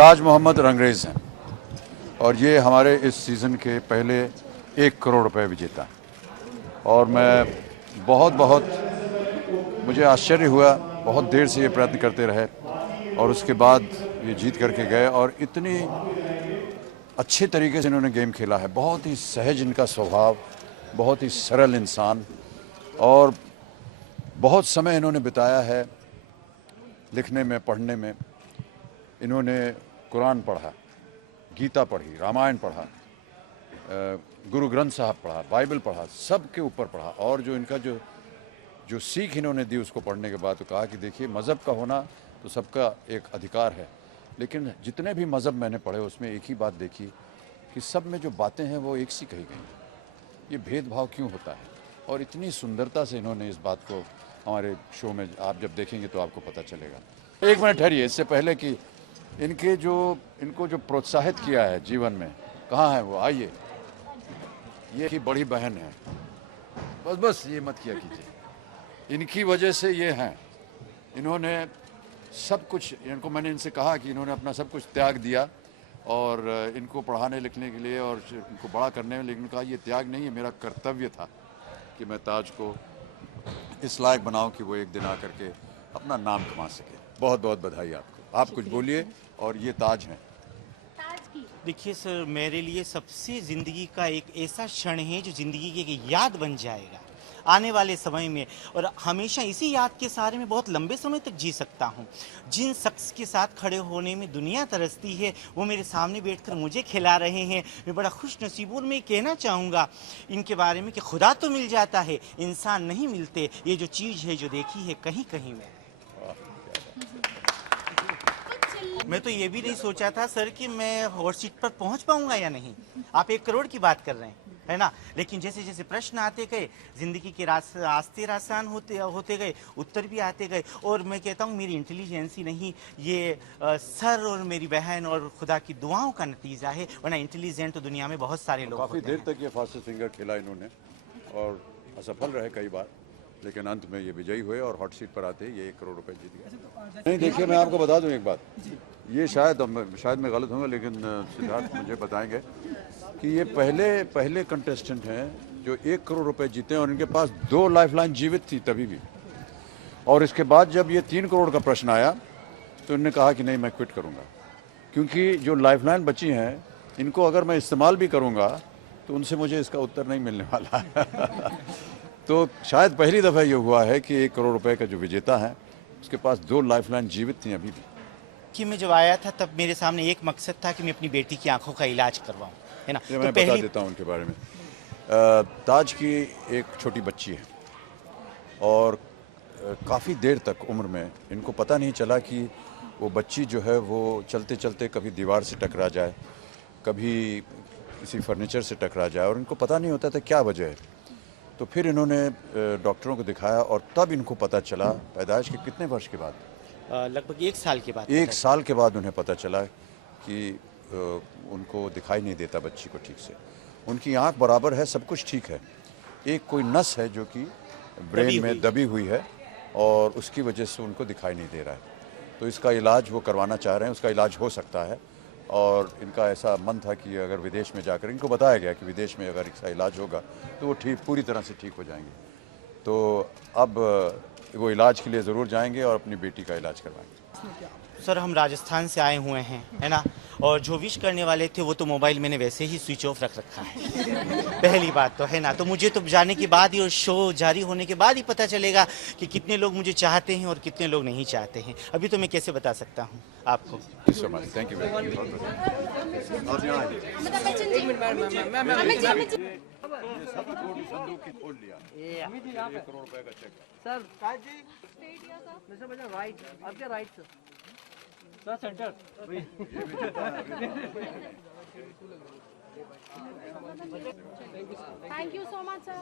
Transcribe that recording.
ताज मोहम्मद रंगरेज हैं और ये हमारे इस सीज़न के पहले 1 करोड़ रुपए विजेता हैं। और मैं बहुत मुझे आश्चर्य हुआ, बहुत देर से ये प्रयत्न करते रहे और उसके बाद ये जीत करके गए और इतनी अच्छे तरीके से इन्होंने गेम खेला है। बहुत ही सहज इनका स्वभाव, बहुत ही सरल इंसान और बहुत समय इन्होंने बिताया है लिखने में, पढ़ने में। इन्होंने कुरान पढ़ा, गीता पढ़ी, रामायण पढ़ा, गुरु ग्रंथ साहब पढ़ा, बाइबल पढ़ा, सब के ऊपर पढ़ा। और जो इनका जो सीख इन्होंने दी उसको पढ़ने के बाद तो कहा कि देखिए, मज़हब का होना तो सबका एक अधिकार है, लेकिन जितने भी मज़हब मैंने पढ़े उसमें एक ही बात देखी कि सब में जो बातें हैं वो एक सी कही गई हैं। ये भेदभाव क्यों होता है? और इतनी सुंदरता से इन्होंने इस बात को हमारे शो में आप जब देखेंगे तो आपको पता चलेगा। एक मिनट ठहरिए, इससे पहले कि इनको जो प्रोत्साहित किया है जीवन में, कहाँ है वो? आइए, ये की बड़ी बहन है। बस ये मत किया कीजिए, इनकी वजह से ये हैं। इन्होंने सब कुछ, इनको मैंने इनसे कहा कि इन्होंने अपना सब कुछ त्याग दिया और इनको पढ़ाने लिखने के लिए और इनको बड़ा करने में, लेकिन कहा ये त्याग नहीं है, मेरा कर्तव्य था कि मैं ताज को इस लायक बनाऊं कि वो एक दिन आकर के अपना नाम कमा सके। बहुत बहुत बधाई आपको। आप कुछ बोलिए। और ये ताज हैं। देखिए सर, मेरे लिए सबसे ज़िंदगी का एक ऐसा क्षण है जो ज़िंदगी की एक याद बन जाएगा आने वाले समय में, और हमेशा इसी याद के सहारे में बहुत लंबे समय तक जी सकता हूँ। जिन शख्स के साथ खड़े होने में दुनिया तरसती है वो मेरे सामने बैठकर मुझे खिला रहे हैं। मैं बड़ा खुश नसीब, और मैं कहना चाहूँगा इनके बारे में कि खुदा तो मिल जाता है, इंसान नहीं मिलते। ये जो चीज़ है जो देखी है कहीं कहीं में। मैं तो ये भी नहीं सोचा था सर कि मैं हॉट सीट पर पहुंच पाऊंगा या नहीं। आप 1 करोड़ की बात कर रहे हैं, है ना? लेकिन जैसे जैसे प्रश्न आते गए, जिंदगी के रास्ते आसान होते गए, उत्तर भी आते गए। और मैं कहता हूँ मेरी इंटेलिजेंस ही नहीं, ये सर और मेरी बहन और खुदा की दुआओं का नतीजा है, वरना इंटेलिजेंट तो दुनिया में बहुत सारे लोग काफ़ी होते देर हैं। तक ये फास्टेस्ट फिंगर खेला इन्होंने और असफल रहे कई बार, लेकिन अंत में ये विजयी हुए और हॉट सीट पर आते ही ये 1 करोड़ रुपए जीत गए। नहीं, देखिए, मैं आपको बता दूं एक बात, ये शायद मैं गलत हूँगा, लेकिन सिद्धार्थ मुझे बताएंगे कि ये पहले कंटेस्टेंट हैं जो 1 करोड़ रुपए जीते हैं और इनके पास 2 लाइफलाइन जीवित थी तभी भी। और इसके बाद जब ये 3 करोड़ का प्रश्न आया तो इन्होंने कहा कि नहीं, मैं क्विट करूँगा, क्योंकि जो लाइफलाइन बची हैं इनको अगर मैं इस्तेमाल भी करूँगा तो उनसे मुझे इसका उत्तर नहीं मिलने वाला है। तो शायद पहली दफ़ा ये हुआ है कि 1 करोड़ रुपए का जो विजेता है उसके पास 2 लाइफलाइन जीवित थी अभी भी। कि मैं जब आया था तब मेरे सामने एक मकसद था कि मैं अपनी बेटी की आंखों का इलाज करवाऊं, है ना? ये तो मैं बता देता हूँ उनके बारे में। ताज की एक छोटी बच्ची है और काफ़ी देर तक उम्र में इनको पता नहीं चला कि वो बच्ची जो है वो चलते चलते कभी दीवार से टकरा जाए, कभी किसी फर्नीचर से टकरा जाए, और इनको पता नहीं होता था क्या वजह है। तो फिर इन्होंने डॉक्टरों को दिखाया और तब इनको पता चला, पैदाइश के कितने वर्ष के बाद? लगभग 1 साल के बाद। 1 साल के बाद उन्हें पता चला कि उनको दिखाई नहीं देता बच्ची को ठीक से। उनकी आंख बराबर है, सब कुछ ठीक है, एक कोई नस है जो कि ब्रेन में दबी हुई है और उसकी वजह से उनको दिखाई नहीं दे रहा है। तो इसका इलाज वो करवाना चाह रहे हैं, उसका इलाज हो सकता है। और इनका ऐसा मन था कि अगर विदेश में जाकर, इनको बताया गया कि विदेश में अगर इसका इलाज होगा तो वो पूरी तरह से ठीक हो जाएंगे। तो अब वो इलाज के लिए ज़रूर जाएंगे और अपनी बेटी का इलाज करवाएंगे। सर, हम राजस्थान से आए हुए हैं, है ना? और जो विश करने वाले थे वो तो मोबाइल मैंने वैसे ही स्विच ऑफ रख रखा है। पहली बात तो, है ना? तो मुझे तो जाने के बाद ही और शो जारी होने के बाद ही पता चलेगा कि कितने लोग मुझे चाहते हैं और कितने लोग नहीं चाहते हैं। अभी तो मैं कैसे बता सकता हूँ आपको। Thank you very much. संदूक की खोल लिया, 1 करोड़ रुपए का चेक। सर मिस्टर बजा राइट, आपके right sir centre. Thank you so much, sir.